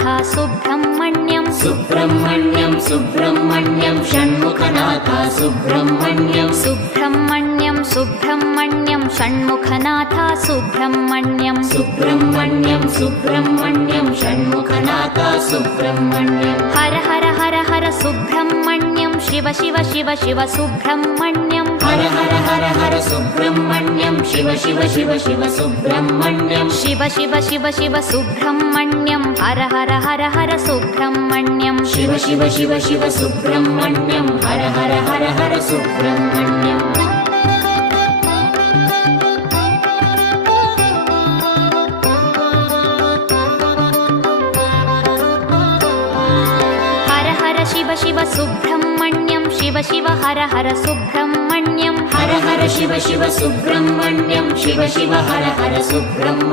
Shanmukhanath Subrahmanyam Subrahmanyam Subrahmanyam Shanmukhanath Subrahmanyam Subrahmanyam Subrahmanyam Shanmukhanath Subrahmanyam Subrahmanyam Subrahmanyam Shanmukhanath Subrahmanyam Har Har Har Har Subrahmanyam Shiva Shiva Shiva Shiva Subrahmanyam Har Har Har Har Subrahmanyam Shiva Shiva Shiva Shiva Subrahmanyam Shiva Shiva Shiva Shiva Subrahmanyam Har Har Har Har Subrahmanyam Shiva Shiva Shiva Shiva Subrahmanyam Har Har Har Har Subrahmanyam Har Har Shiva Shiva Subrahmanyam Shiva Shiva Har Har Subrahmanyam Har Har Shiva Shiva Subrahmanyam Shiva Shiva Har Har Subrahmanyam